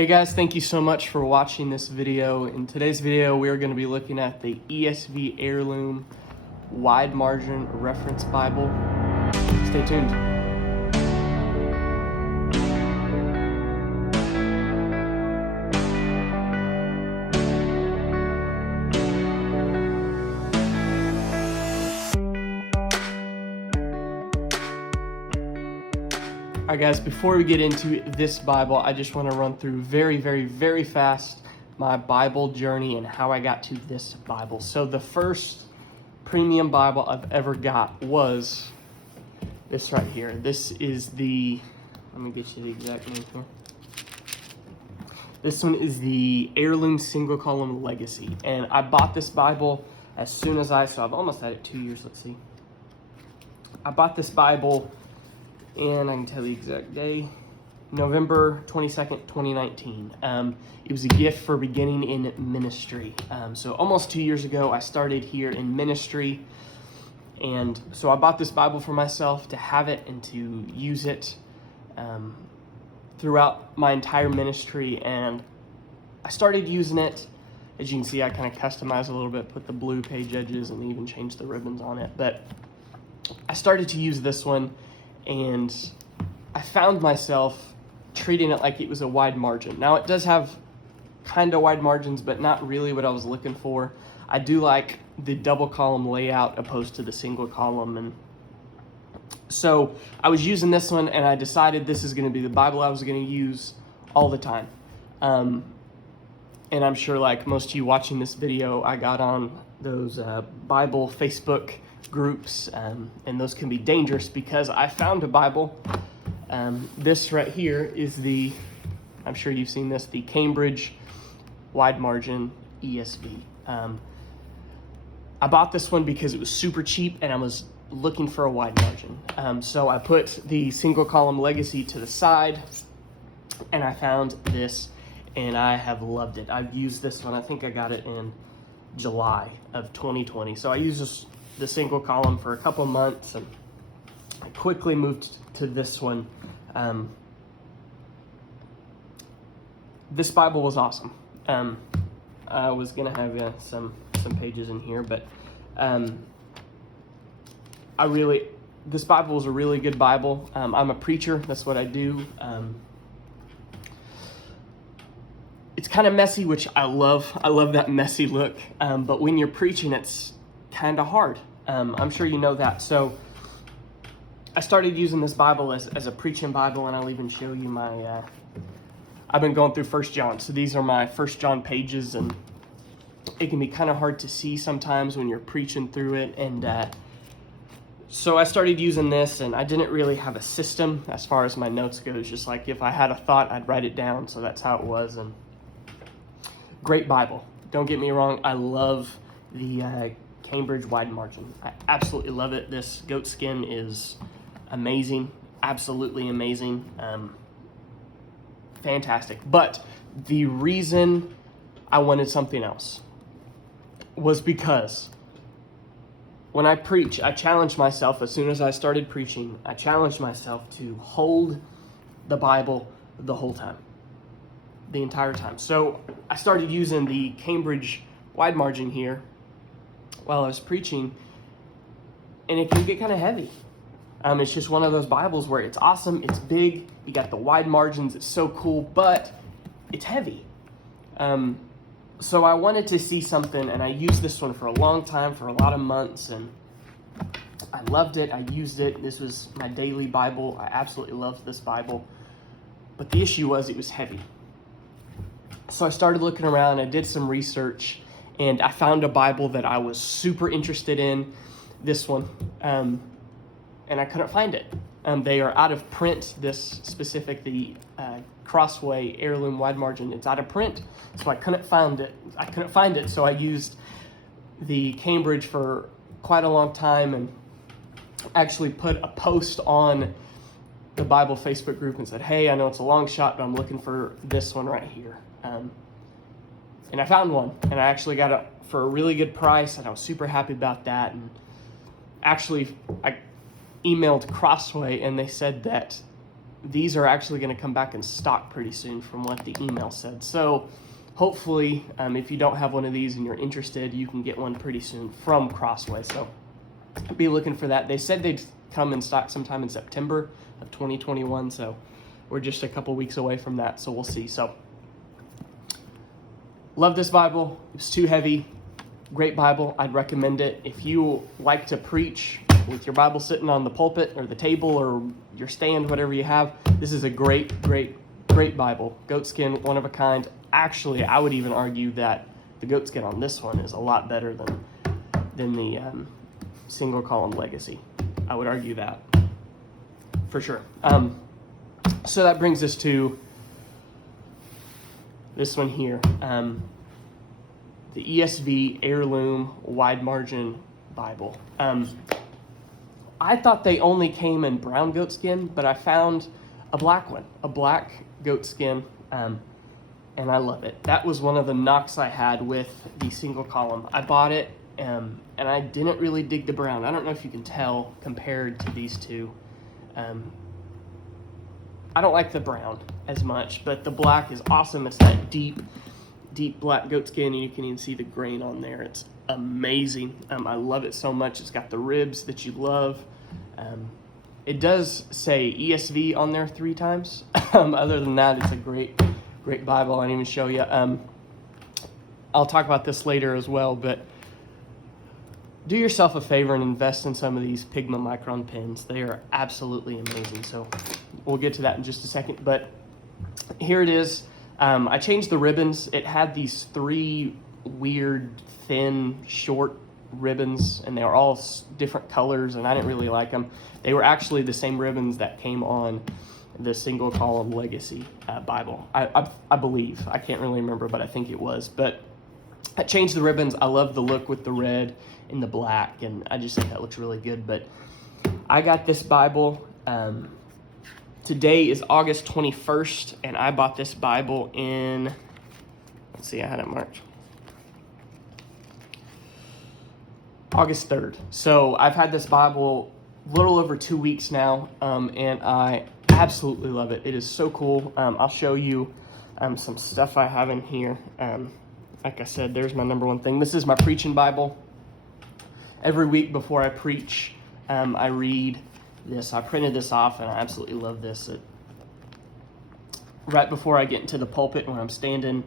Hey guys, thank you so much for watching this video. In today's video, we are going to be looking at the ESV Heirloom Wide Margin Reference Bible. Stay tuned. All right guys, before we get into this Bible, I just want to run through very fast my Bible journey and how I got to this Bible. So the first premium Bible I've ever got was this right here. This is let me get you the exact name here. This one is the Heirloom Single Column Legacy. And I bought this Bible as soon as so I've almost had it 2 years, let's see. I bought this Bible, and I can tell the exact day, November 22nd, 2019. It was a gift for beginning in ministry. So almost 2 years ago, I started here in ministry. And so I bought this Bible for myself to have it and to use it throughout my entire ministry. And I started using it. As you can see, I kind of customized a little bit, put the blue page edges and even changed the ribbons on it. But I started to use this one, and I found myself treating it like it was a wide margin. Now, it does have kind of wide margins, but not really what I was looking for. I do like the double column layout opposed to the single column. And so I was using this one, and I decided this is going to be the Bible I was going to use all the time. And I'm sure, like most of you watching this video, I got on those Bible Facebook groups, and those can be dangerous because I found a Bible. This right here is I'm sure you've seen this, the Cambridge Wide Margin ESV. I bought this one because it was super cheap and I was looking for a wide margin. So I put the single column Legacy to the side, and I found this, and I have loved it. I've used this one, I think I got it in July of 2020. So I used the single column for a couple months, and I quickly moved to this one. This Bible was awesome. I was gonna have some pages in here, but this Bible was a really good Bible. I'm a preacher, that's what I do. It's kind of messy, which I love. I love that messy look, but when you're preaching, it's kind of hard. I'm sure you know that. So I started using this Bible as a preaching Bible, and I'll even show you I've been going through 1 John. So these are my 1 John pages, and it can be kind of hard to see sometimes when you're preaching through it. And so I started using this, and I didn't really have a system as far as my notes goes. Just like if I had a thought, I'd write it down. So that's how it was. And great Bible. Don't get me wrong. I love the Cambridge Wide Margin. I absolutely love it. This goat skin is amazing. Absolutely amazing. Fantastic. But the reason I wanted something else was because when I preach, I challenge myself. As soon as I started preaching, I challenged myself to hold the Bible the whole time, the entire time. So I started using the Cambridge Wide Margin here while I was preaching, and it can get kind of heavy. It's just one of those Bibles where it's awesome, it's big, you got the wide margins, it's so cool, but it's heavy. So I wanted to see something, and I used this one for a long time, for a lot of months, and I loved it. I used it. This was my daily Bible. I absolutely loved this Bible, but the issue was it was heavy. So I started looking around, I did some research, and I found a Bible that I was super interested in, this one, and I couldn't find it. They are out of print, this specific, the Crossway Heirloom Wide Margin. It's out of print, so I couldn't find it. So I used the Cambridge for quite a long time, and actually put a post on the Bible Facebook group and said, hey, I know it's a long shot, but I'm looking for this one right here. And I found one, and I actually got it for a really good price, and I was super happy about that. And actually, I emailed Crossway, and they said that these are actually going to come back in stock pretty soon from what the email said. So hopefully, if you don't have one of these and you're interested, you can get one pretty soon from Crossway. So be looking for that. They said they'd come in stock sometime in September of 2021. So we're just a couple weeks away from that. So we'll see. So love this Bible. It's too heavy. Great Bible. I'd recommend it. If you like to preach with your Bible sitting on the pulpit or the table or your stand, whatever you have, this is a great Bible. Goatskin, one of a kind. Actually, I would even argue that the goatskin on this one is a lot better than the single column Legacy. I would argue that for sure. So that brings us to this one here. The ESV Heirloom Wide Margin Bible. I thought they only came in brown goatskin, but I found a black one, a black goatskin, and I love it. That was one of the knocks I had with the single column. I bought it, and I didn't really dig the brown. I don't know if you can tell compared to these two. I don't like the brown as much, but the black is awesome. It's that deep black goatskin, and you can even see the grain on there. It's amazing. I love it so much. It's got the ribs that you love. It does say ESV on there 3 times. Other than that, it's a great Bible. I didn't even show you. I'll talk about this later as well, but do yourself a favor and invest in some of these Pigma Micron pens. They are absolutely amazing. So we'll get to that in just a second, but here it is. I changed the ribbons. It had these 3 weird, thin, short ribbons, and they were all different colors, and I didn't really like them. They were actually the same ribbons that came on the single column Legacy Bible. I believe. I can't really remember, but I think it was. But I changed the ribbons. I love the look with the red and the black, and I just think that looks really good. But I got this Bible. Today is August 21st, and I bought this Bible in, let's see, I had it marked, August 3rd. So I've had this Bible a little over 2 weeks now, and I absolutely love it. It is so cool. I'll show you some stuff I have in here. Like I said, there's my number one thing. This is my preaching Bible. Every week before I preach, I read this. I printed this off, and I absolutely love this. Right before I get into the pulpit, when I'm standing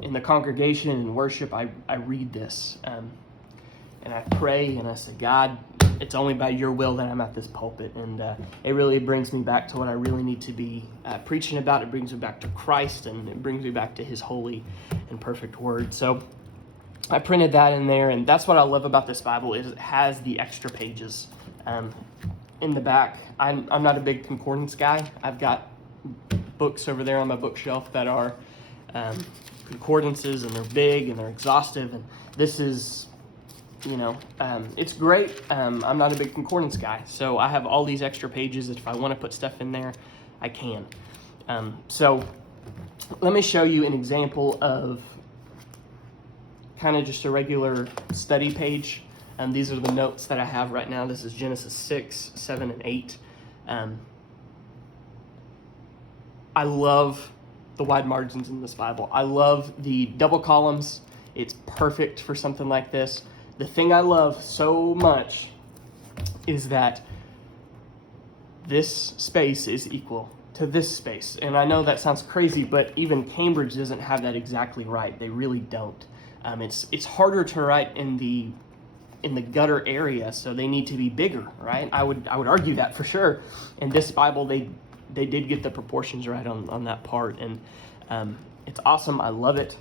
in the congregation and worship, I read this, and I pray, and I say, God, it's only by your will that I'm at this pulpit, and it really brings me back to what I really need to be preaching about. It brings me back to Christ, and it brings me back to his holy and perfect word. So I printed that in there, and that's what I love about this Bible, is it has the extra pages. In the back, I'm not a big concordance guy. I've got books over there on my bookshelf that are concordances, and they're big and they're exhaustive, and this is, it's great. I'm not a big concordance guy, so I have all these extra pages that if I want to put stuff in there, I can. So let me show you an example of kind of just a regular study page. These are the notes that I have right now. This is Genesis 6, 7, and 8. I love the wide margins in this Bible. I love the double columns. It's perfect for something like this. The thing I love so much is that this space is equal to this space. And I know that sounds crazy, but even Cambridge doesn't have that exactly right. They really don't. It's harder to write in the gutter area, so they need to be bigger, right? I would argue that for sure. In this Bible, they did get the proportions right on that part, and it's awesome. I love it.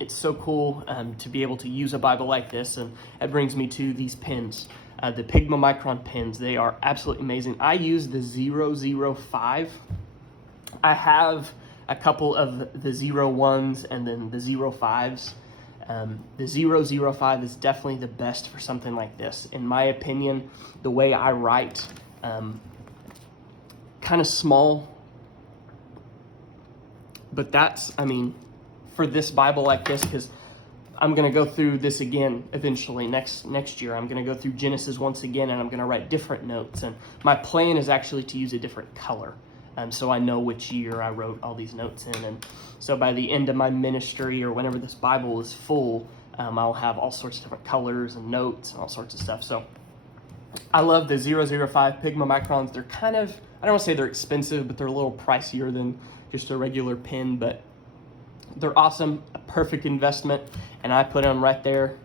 It's so cool to be able to use a Bible like this, and that brings me to these pens, the Pigma Micron pens. They are absolutely amazing. I use the 005. I have a couple of the 01s and then the 05s. The 005 is definitely the best for something like this. In my opinion, the way I write, kind of small, but that's, for this Bible like this, because I'm going to go through this again eventually next year. I'm going to go through Genesis once again, and I'm going to write different notes. And my plan is actually to use a different color, so I know which year I wrote all these notes in. And so by the end of my ministry, or whenever this Bible is full, I'll have all sorts of different colors and notes and all sorts of stuff. So I love the 005 Pigma microns. They're kind of, I don't want to say they're expensive, but they're a little pricier than just a regular pen, but they're awesome, a perfect investment, and I put them right there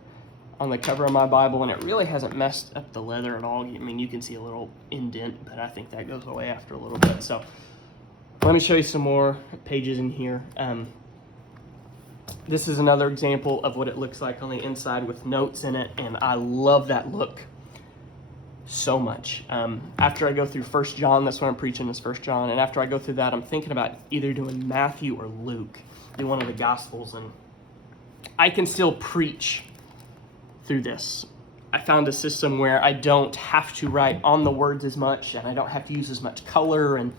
on the cover of my Bible, and it really hasn't messed up the leather at all. I mean, you can see a little indent, but I think that goes away after a little bit. So let me show you some more pages in here. This is another example of what it looks like on the inside with notes in it, and I love that look so much. After I go through 1 John, that's what I'm preaching is 1 John, and after I go through that, I'm thinking about either doing Matthew or Luke, do one of the Gospels, and I can still preach through this. I found a system where I don't have to write on the words as much, and I don't have to use as much color, and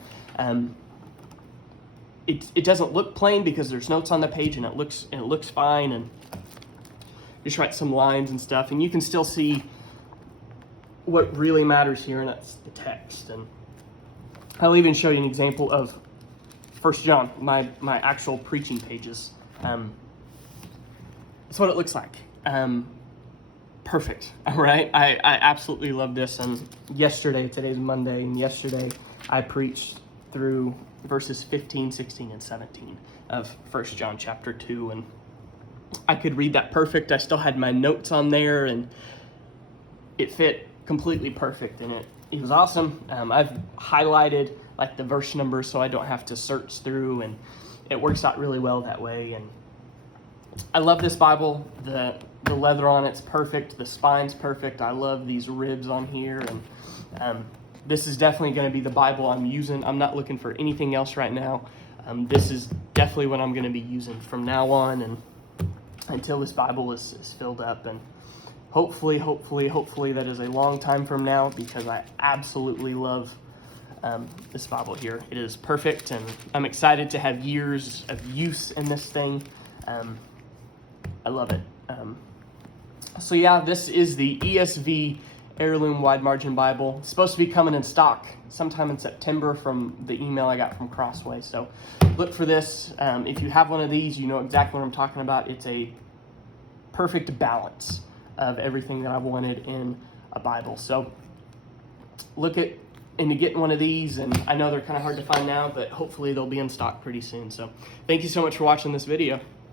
it doesn't look plain because there's notes on the page, and it looks fine, and just write some lines and stuff, and you can still see what really matters here, and that's the text. And I'll even show you an example of 1 John, my actual preaching pages. That's what it looks like. Perfect, all right? I absolutely love this, and today's Monday, and yesterday I preached through verses 15, 16, and 17 of 1 John chapter 2, and I could read that perfect. I still had my notes on there, and it fit completely perfect, and it was awesome. I've highlighted like the verse numbers so I don't have to search through, and it works out really well that way. And I love this Bible. The leather on it's perfect. The spine's perfect. I love these ribs on here, and this is definitely going to be the Bible I'm using. I'm not looking for anything else right now. This is definitely what I'm going to be using from now on, and until this Bible is filled up. And hopefully that is a long time from now, because I absolutely love this Bible here. It is perfect, and I'm excited to have years of use in this thing. I love it. So yeah, this is the ESV Heirloom Wide Margin Bible. It's supposed to be coming in stock sometime in September from the email I got from Crossway. So look for this. If you have one of these, you know exactly what I'm talking about. It's a perfect balance of everything that I've wanted in a Bible. So look into getting one of these, and I know they're kind of hard to find now, but hopefully they'll be in stock pretty soon. So thank you so much for watching this video.